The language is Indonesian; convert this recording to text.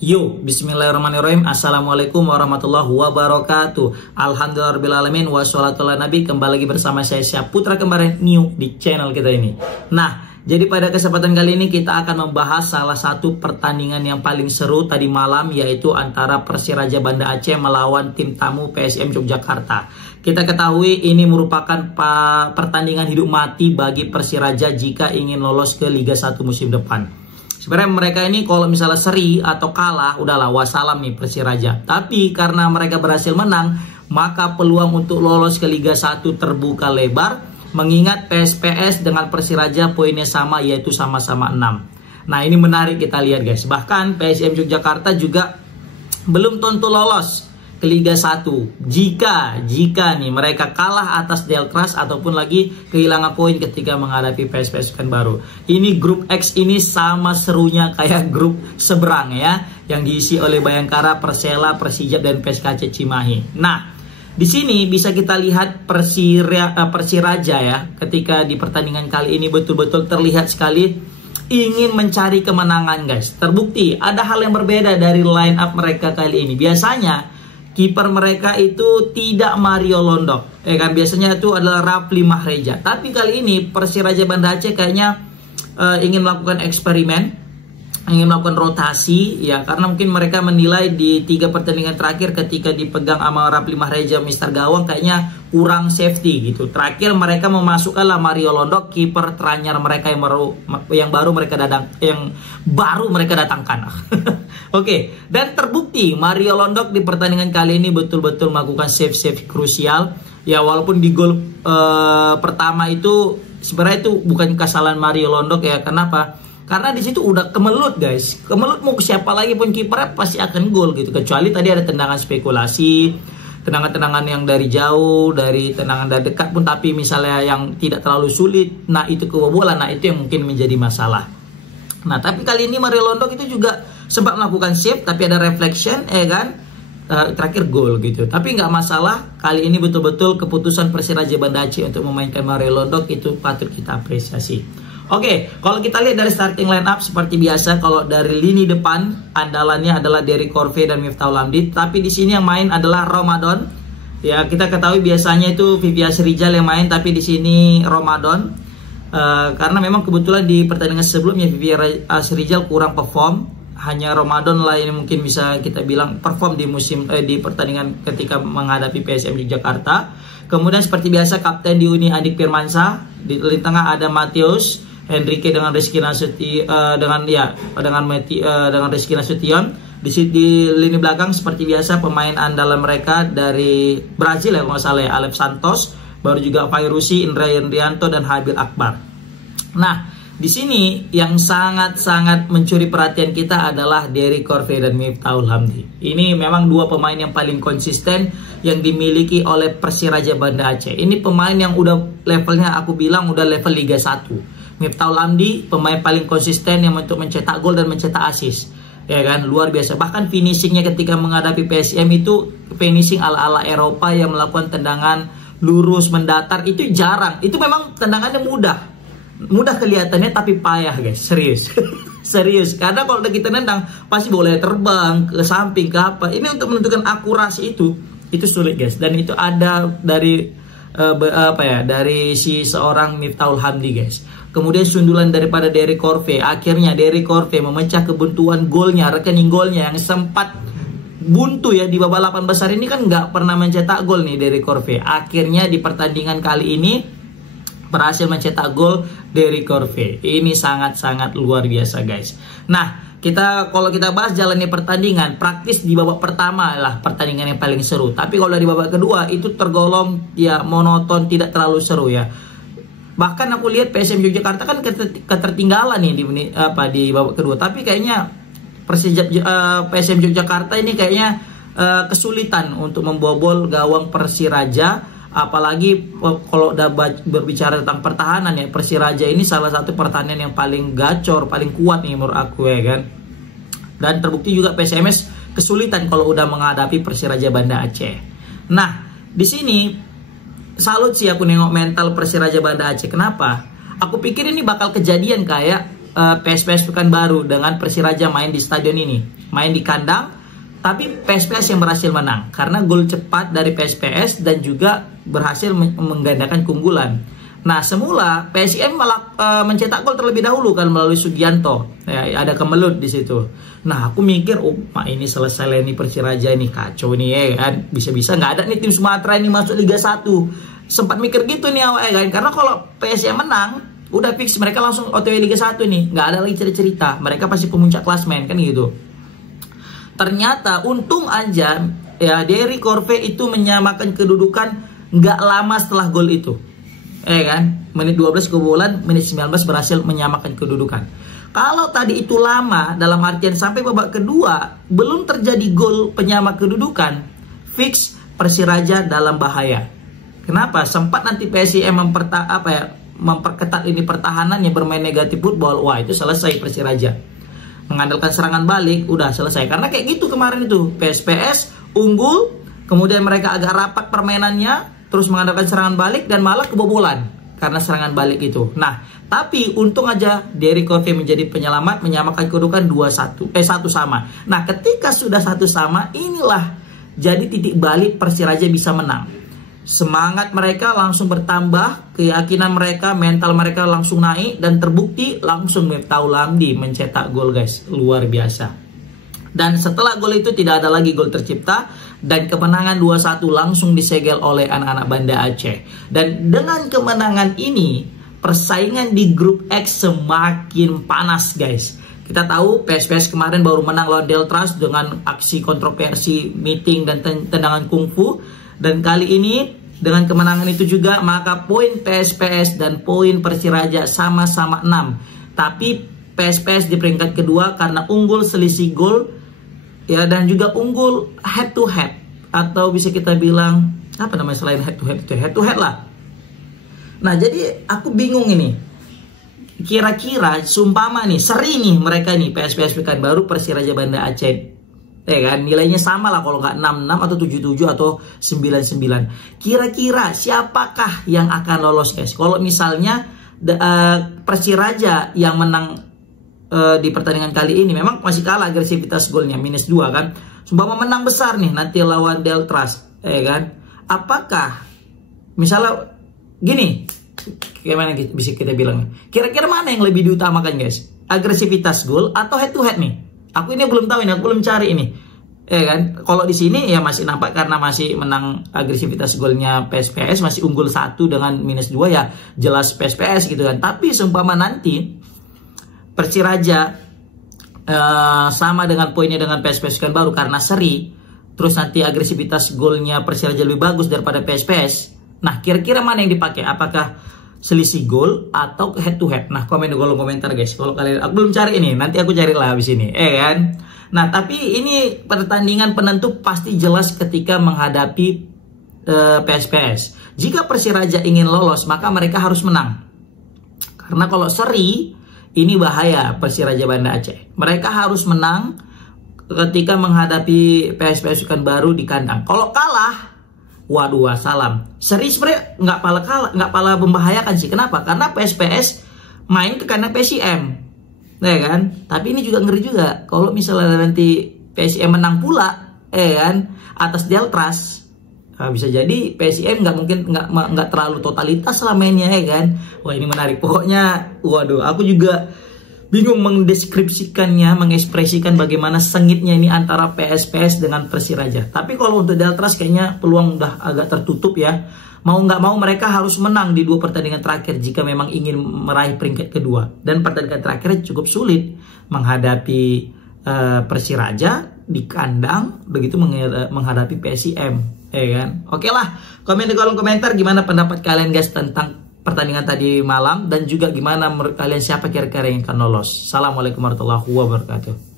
Yo, bismillahirrahmanirrahim. Assalamualaikum warahmatullahi wabarakatuh. Alhamdulillahirrahmanirrahim. Wassalatu ala nabi. Kembali lagi bersama saya Putra Kembar New di channel kita ini. Nah, jadi pada kesempatan kali ini kita akan membahas salah satu pertandingan yang paling seru tadi malam, yaitu antara Persiraja Banda Aceh melawan tim tamu PSM Yogyakarta. Kita ketahui ini merupakan pertandingan hidup mati bagi Persiraja jika ingin lolos ke Liga 1 musim depan. Sebenarnya mereka ini kalau misalnya seri atau kalah, udahlah wassalam nih Persiraja. Tapi karena mereka berhasil menang, maka peluang untuk lolos ke Liga 1 terbuka lebar. Mengingat PSPS dengan Persiraja poinnya sama, yaitu sama-sama 6. Nah, ini menarik kita lihat guys. Bahkan PSM Yogyakarta juga belum tentu lolos ke Liga 1 jika nih mereka kalah atas Deltras ataupun lagi kehilangan poin ketika menghadapi PSPS Pekanbaru. Ini grup X ini sama serunya kayak grup seberang ya, yang diisi oleh Bayangkara, Persela, Persijap dan PSKC Cimahi. Nah, di sini bisa kita lihat Persiraja ya, ketika di pertandingan kali ini betul-betul terlihat sekali ingin mencari kemenangan guys. Terbukti ada hal yang berbeda dari line up mereka kali ini. Biasanya kiper mereka itu tidak Mario Londok, kan biasanya itu adalah Rafli Mahreja. Tapi kali ini Persiraja Banda Aceh kayaknya ingin melakukan eksperimen, ingin melakukan rotasi ya, karena mungkin mereka menilai di 3 pertandingan terakhir ketika dipegang sama Rafli Mahreja Mister Gawang kayaknya kurang safety gitu. Terakhir mereka memasukkanlah Mario Londok, kiper teranyar mereka yang baru mereka datangkan. Oke, dan terbukti Mario Londok di pertandingan kali ini betul-betul melakukan save krusial. Ya, walaupun di gol pertama itu sebenarnya itu bukan kesalahan Mario Londok ya. Kenapa? Karena di situ udah kemelut guys. Kemelut mau siapa lagi pun kipernya pasti akan gol gitu. Kecuali tadi ada tendangan spekulasi, tendangan-tendangan yang dari jauh, dari tendangan dari dekat pun, tapi misalnya yang tidak terlalu sulit, nah itu kebobolan, nah itu yang mungkin menjadi masalah. Nah, tapi kali ini Mario Londok itu juga sempat melakukan save, tapi ada reflection, kan? Terakhir gol gitu. Tapi nggak masalah, kali ini betul-betul keputusan Persiraja Banda Aceh untuk memainkan Mario Londok itu patut kita apresiasi. Oke, kalau kita lihat dari starting line up seperti biasa, kalau dari lini depan andalannya adalah Derrick Corvée dan Miftahul Hamdi, tapi di sini yang main adalah Ramadan. Ya, kita ketahui biasanya itu Vivi Asrijal yang main, tapi di sini Ramadan. Karena memang kebetulan di pertandingan sebelumnya Vivi Asrijal kurang perform, hanya Ramadan lah ini mungkin bisa kita bilang perform di pertandingan ketika menghadapi PSM Yogyakarta. Kemudian seperti biasa kapten di Uni Andik Firmansyah, di lini tengah ada Matius Henrique dengan Rizky Nasution, dengan Rizky Nasution. Di lini belakang seperti biasa pemain andalan mereka dari Brazil ya, kalau nggak salah ya, Alep Santos, baru juga Fairusi, Indra Yandrianto dan Habil Akbar. Nah, di sini yang sangat-sangat mencuri perhatian kita adalah Derrick Corvée dan Miftahul Hamdi. Ini memang 2 pemain yang paling konsisten yang dimiliki oleh Persiraja Banda Aceh. Ini pemain yang udah levelnya aku bilang udah level Liga 1. Miftahul Hamdi pemain paling konsisten yang untuk mencetak gol dan mencetak assist. Ya kan, luar biasa. Bahkan finishingnya ketika menghadapi PSM itu finishing ala-ala Eropa yang melakukan tendangan lurus mendatar itu jarang. Itu memang tendangannya mudah kelihatannya tapi payah guys, serius. Serius, karena kalau kita nendang pasti boleh terbang ke samping ke apa. Ini untuk menentukan akurasi itu sulit guys. Dan itu ada dari dari si seorang Miftahul Hamdi guys. Kemudian sundulan daripada Derrick Corvée. Akhirnya Derrick Corvée memecah kebuntuan golnya, rekening golnya yang sempat buntu ya di babak 8 besar ini, kan nggak pernah mencetak gol nih Derrick Corvée. Akhirnya di pertandingan kali ini berhasil mencetak gol Derrick Corvée. Ini sangat-sangat luar biasa guys. Nah, kalau kita bahas jalannya pertandingan, praktis di babak pertama lah pertandingan yang paling seru. Tapi kalau di babak kedua itu tergolong ya monoton, tidak terlalu seru ya. Bahkan aku lihat PSM Yogyakarta kan ketertinggalan nih di babak kedua. Tapi kayaknya PSM Yogyakarta ini kayaknya kesulitan untuk membobol gawang Persiraja. Apalagi kalau udah berbicara tentang pertahanan ya, Persiraja ini salah satu pertahanan yang paling gacor, paling kuat nih menurut aku ya kan. Dan terbukti juga PSMS kesulitan kalau udah menghadapi Persiraja Banda Aceh. Nah, di sini salut sih aku nengok mental Persiraja Banda Aceh. Kenapa? Aku pikir ini bakal kejadian kayak PSPS Pekanbaru dengan Persiraja main di stadion ini. main di kandang, tapi PSPS yang berhasil menang karena gol cepat dari PSPS dan juga berhasil menggandakan keunggulan. Nah, semula PSIM malah mencetak gol terlebih dahulu kan melalui Sugianto. Ya, ada Kemelut di situ. Nah, aku mikir, ini selesai ini Persiraja ini kacau nih ya kan. Bisa-bisa nggak ada nih tim Sumatera ini masuk Liga 1. Sempat mikir gitu nih awalnya kan. Karena kalau PSIM menang, udah fix mereka langsung OTW Liga 1 nih. Nggak ada lagi cerita-cerita. Mereka pasti pemuncak klasmen kan gitu. Ternyata untung aja ya Derry Corve itu menyamakan kedudukan nggak lama setelah gol itu. Kan, menit 12 kebobolan, menit 19 berhasil menyamakan kedudukan. Kalau tadi itu lama, dalam artian sampai babak kedua belum terjadi gol penyama kedudukan, fix Persiraja dalam bahaya. Kenapa? Sempat nanti PSIM memperketat ini pertahanannya, bermain negatif football. Wah, itu selesai Persiraja. Mengandalkan serangan balik, udah selesai. Karena kayak gitu kemarin itu, PSPS unggul, kemudian mereka agak rapat permainannya, terus mengandalkan serangan balik dan malah kebobolan karena serangan balik itu. Nah, tapi untung aja Derry Corve menjadi penyelamat, menyamakan kedudukan 1 sama. Nah, ketika sudah 1 sama, inilah jadi titik balik Persiraja bisa menang. Semangat mereka langsung bertambah, keyakinan mereka, mental mereka langsung naik, dan terbukti langsung Miftahul Hamdi mencetak gol guys, luar biasa. Dan setelah gol itu tidak ada lagi gol tercipta, dan kemenangan 2-1 langsung disegel oleh anak-anak Banda Aceh. Dan dengan kemenangan ini, persaingan di grup X semakin panas guys. Kita tahu PSPS kemarin baru menang lawan Deltras dengan aksi kontroversi meeting dan tendangan kungfu. Dan kali ini dengan kemenangan itu juga, maka poin PSPS dan poin Persiraja sama-sama 6. Tapi PSPS di peringkat kedua karena unggul selisih gol ya, dan juga unggul head to head, atau bisa kita bilang apa namanya selain head to head lah. Nah, jadi aku bingung ini, kira-kira sumpama nih seri nih mereka nih PSPS Pekanbaru Persiraja Banda Aceh, ya kan, nilainya sama lah kalau nggak 66 atau 77 atau 99. Kira-kira siapakah yang akan lolos guys? Kalau misalnya Persiraja yang menang di pertandingan kali ini memang masih kalah agresivitas golnya -2 kan. Sumpama menang besar nih nanti lawan Deltras, kan? Apakah misalnya gini, gimana bisa kita bilang? Kira-kira mana yang lebih diutamakan guys? Agresivitas gol atau head to head nih? Aku ini belum tahu ini, aku belum cari ini. Kan? Kalau di sini ya masih nampak karena masih menang agresivitas golnya PSPS, masih unggul 1 dengan -2 ya jelas PSPS gitu kan. Tapi sumpama nanti Persiraja sama dengan poinnya dengan PSPS Pekanbaru karena seri, terus nanti agresivitas golnya Persiraja lebih bagus daripada PSPS. Nah, kira-kira mana yang dipakai? Apakah selisih gol atau head to head? Nah, komen di kolom komentar guys. Kalau kalian, aku belum cari ini, nanti aku cari lah habis ini, kan? Nah, tapi ini pertandingan penentu pasti jelas ketika menghadapi PSPS. Jika Persiraja ingin lolos, maka mereka harus menang. Karena kalau seri, ini bahaya Persiraja Banda Aceh. Mereka harus menang ketika menghadapi PSPS Pekanbaru di kandang. Kalau kalah, waduh salam. Seri sebenarnya nggak pala membahayakan sih. Kenapa? Karena PSPS main ke kandang PSIM, ya kan? Tapi ini juga ngeri juga. Kalau misalnya nanti PSIM menang pula, kan, atas Deltras. Nah, bisa jadi PSIM nggak terlalu totalitas lah mainnya, ya kan. Wah, ini menarik. Pokoknya, waduh, aku juga bingung mendeskripsikannya, mengekspresikan bagaimana sengitnya ini antara PSPS dengan Persiraja. Tapi kalau untuk Deltras kayaknya peluang udah agak tertutup ya. Mau nggak mau mereka harus menang di 2 pertandingan terakhir jika memang ingin meraih peringkat kedua. Dan pertandingan terakhir cukup sulit menghadapi Persiraja di kandang, begitu menghadapi PSIM. Kan? Oke lah, komen di kolom komentar gimana pendapat kalian guys tentang pertandingan tadi malam, dan juga gimana menurut kalian siapa kira-kira yang akan lolos. Assalamualaikum warahmatullahi wabarakatuh.